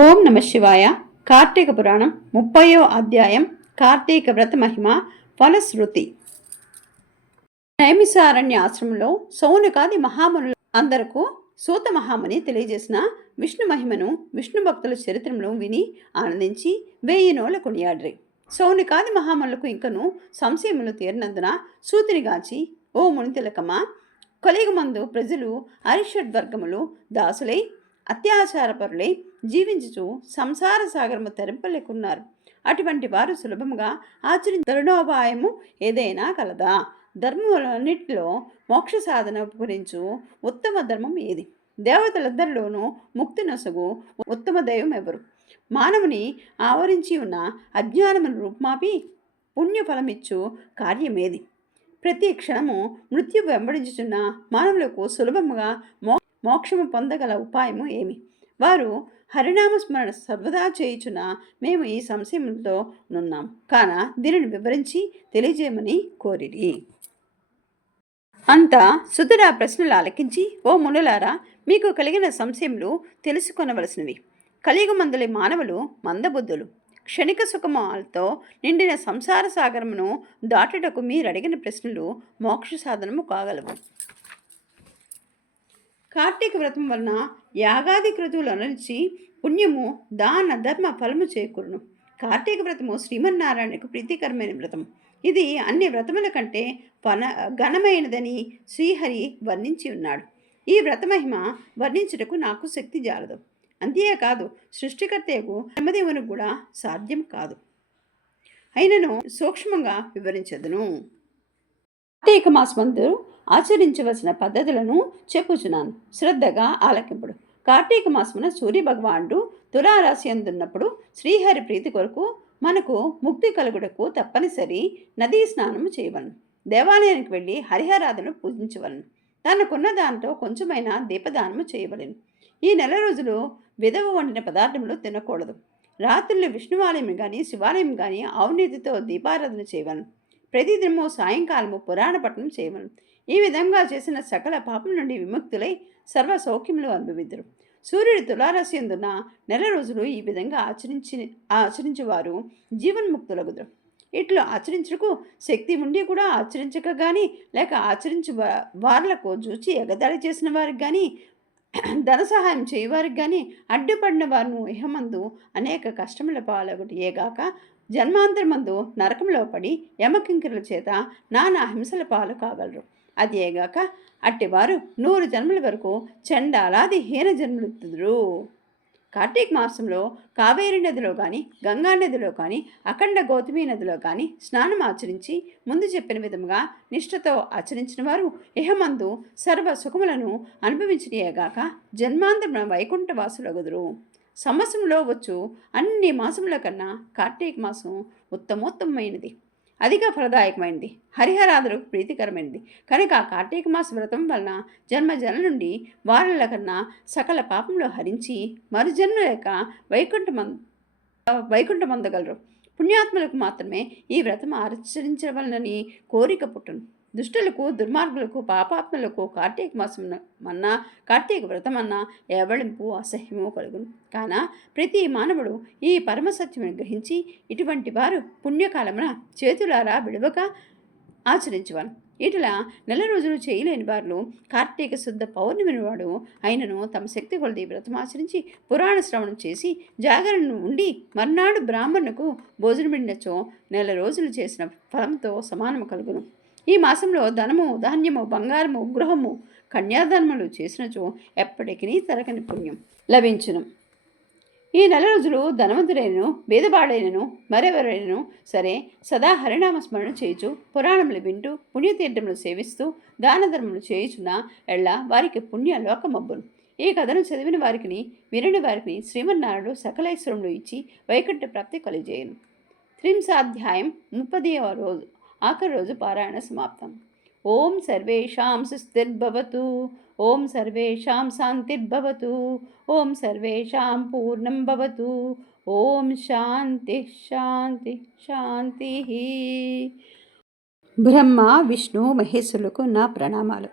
ఓం నమ శివాయ. కార్తీక పురాణం 30వ అధ్యాయం కార్తీక వ్రత మహిమ ఫలశ్రుతి. నైమిసారణ్య ఆశ్రమంలో సౌనకాది మహామునులు అందరకు సూత మహాముని తెలియజేసిన విష్ణు మహిమను, విష్ణు భక్తుల చరిత్రను విని ఆనందించి 1000 నోళ్ల కొనియాడ్రి. సౌనకాది మహామునులకు ఇంకను సంశయములు తీరినందున సూతినిగాచి, ఓ మునితిలకమ్మ, కలియుగమందు ప్రజలు అరిషడ్వర్గములు దాసులై అత్యాచారపరులై జీవించుచు సంసార సాగరము తెరింపలేకున్నారు. అటువంటి వారు సులభముగా తరుణోపాయము ఏదైనా కలదా? ధర్మములన్నిటిలో మోక్ష సాధన గురించు ఉత్తమ ధర్మం ఏది? దేవతలందరిలోనూ ముక్తి నొసగు ఉత్తమ దైవం ఎవరు? మానవుని ఆవరించి ఉన్న అజ్ఞానమును రూపుమాపి పుణ్యఫలమిచ్చు కార్యమేది? ప్రతి క్షణము మృత్యు వెంబడించుచున్న మానవులకు సులభముగా మోక్షము పొందగల ఉపాయము ఏమి? వారు హరినామస్మరణ సర్వదా చేయుచున్న మేము ఈ సంశయంతో నున్నాం కాన దీనిని వివరించి తెలియజేయమని కోరిరి. అంతా సుతుడు ఆ ప్రశ్నలు ఆలకించి, ఓ మునులారా, మీకు కలిగిన సంశయములు తెలుసుకొనవలసినవి. కలియుగమందులి మానవులు మందబుద్ధులు. క్షణిక సుఖమాలతో నిండిన సంసార సాగరమును దాటుటకు మీరు అడిగిన ప్రశ్నలు మోక్ష సాధనము కాగలవు. కార్తీక వ్రతం వలన యాగాది క్రతువులు అనురించి పుణ్యము, దాన ధర్మ ఫలము చేకూరును. కార్తీక వ్రతము శ్రీమన్నారాయణకు ప్రీతికరమైన వ్రతం. ఇది అన్ని వ్రతముల కంటే ఘనమైనదని శ్రీహరి వర్ణించి ఉన్నాడు. ఈ వ్రతమహిమ వర్ణించుటకు నాకు శక్తి జాలదు. అంతేకాదు, సృష్టికర్తకు బ్రహ్మదేవునికి కూడా సాధ్యం కాదు. అయినను సూక్ష్మంగా వివరించదును. కార్తీక మాసమందు ఆచరించవలసిన పద్ధతులను చెప్పుచున్నాను, శ్రద్ధగా ఆలకింపుడు. కార్తీక మాసమున సూర్యభగవానుడు తులారాశి అందున్నప్పుడు శ్రీహరి ప్రీతి కొరకు మనకు ముక్తి కలుగుటకు తప్పనిసరి నదీ స్నానము చేయవలను. దేవాలయానికి వెళ్ళి హరిహరాధను పూజించవలను. తనకున్న దాంతో కొంచెమైనా దీపదానము చేయవలను. ఈ నెల రోజులు విధవ వండిన పదార్థములు తినకూడదు. రాత్రులు విష్ణువాలయం కానీ శివాలయం కానీ అవినీతితో దీపారాధన చేయవలను. ప్రతిదినము సాయంకాలము పురాణ పఠనం చేయవలను. ఈ విధంగా చేసిన సకల పాపం నుండి విముక్తులై సర్వ సౌఖ్యములు అనుభవిద్దరు. సూర్యుడు తులారాశి అందున్న నెల రోజులు ఈ విధంగా ఆచరించేవారు జీవన్ముక్తులగుదరు. ఇట్లు ఆచరించుటకు శక్తి ఉండి కూడా ఆచరించక కానీ, లేక ఆచరించు వారులకు చూచి ఎగదాడి చేసిన వారికి కానీ, ధన సహాయం చేయవారికి కానీ అడ్డుపడిన వారిను ఇహమందు అనేక కష్టముల పాలగుటియేగాక జన్మాంతరమందు నరకంలో పడి యమకింకరుల చేత నానా హింసల పాలు కాగలరు. అదేగాక అట్టివారు 100 జన్మల వరకు చండాలాది హీన జన్మలుతురు. కార్తీక మాసంలో కావేరీ నదిలో కానీ, గంగా నదిలో కానీ, అఖండ గౌతమి నదిలో కానీ స్నానం ఆచరించి ముందు చెప్పిన విధముగా నిష్ఠతో ఆచరించిన వారు ఇహమందు సర్వ సుఖములను అనుభవించినయేగాక జన్మాంతరమున వైకుంఠ వాసులగుదురు. సంవత్సరంలో వచ్చు అన్ని మాసముల కన్నా కార్తీక మాసం ఉత్తమోత్తమైనది, అధిక ఫలదాయకమైనది, హరిహరాదులకు ప్రీతికరమైనది. కనుక కార్తీక మాస వ్రతం వలన జన్మ నుండి వారల కన్నా సకల పాపంలో హరించి మరుజన్మ లేక వైకుంఠం పొందగలరు. పుణ్యాత్ములకు మాత్రమే ఈ వ్రతం ఆచరించవలనని కోరిక పుట్టును. దుష్టులకు, దుర్మార్గులకు, పాపాత్మలకు కార్తీక మాసమన్నా కార్తీక వ్రతమన్నా ఎవళింపు అసహ్యము కలుగును. కాన ప్రతి మానవుడు ఈ పరమసత్యమును గ్రహించి ఇటువంటి వారు పుణ్యకాలమున చేతులారా విడవక ఆచరించవను. ఇట్లా నెల రోజులు చేయలేని వారు కార్తీక శుద్ధ పౌర్ణమిని వాడు అయినను తమ శక్తి కొలది వ్రతం ఆచరించి పురాణ శ్రవణం చేసి జాగరణను ఉండి మర్నాడు బ్రాహ్మణుకు భోజనమిడినచో నెల రోజులు చేసిన ఫలంతో సమానము కలుగును. ఈ మాసంలో ధనము, ధాన్యము, బంగారము, గృహము, కన్యాదానములు చేసినచో ఎప్పటికీ తరగని పుణ్యం లభించును. ఈ నెల రోజులు ధనవంతుడైనను భేదపాడైనను మరెవరైనను సరే సదా హరినామస్మరణ చేయుచు పురాణములు వింటూ పుణ్యతీర్థములు సేవిస్తూ దాన ధర్మములు చేయుచున్న ఎళ్ళ వారికి పుణ్య లోకమబ్బును. ఈ కథను చదివిన వారికి, వినని వారికి శ్రీమన్నారాయణుడు సకలైశ్వరములు ఇచ్చి వైకుంఠ ప్రాప్తి కలిగజేయును. 30వ 30వ రోజు ఆఖరి రోజు పారాయణ సమాప్తం. ఓం సర్వేషాం సుస్థిర్భవతు. ఓం సర్వేషాం శాంతిర్భవతు. ఓం సర్వేషాం పూర్ణం భవతు. ఓం శాంతి శాంతి శాంతి. బ్రహ్మ, విష్ణు, మహేశ్వరులకు నా ప్రణామాలు.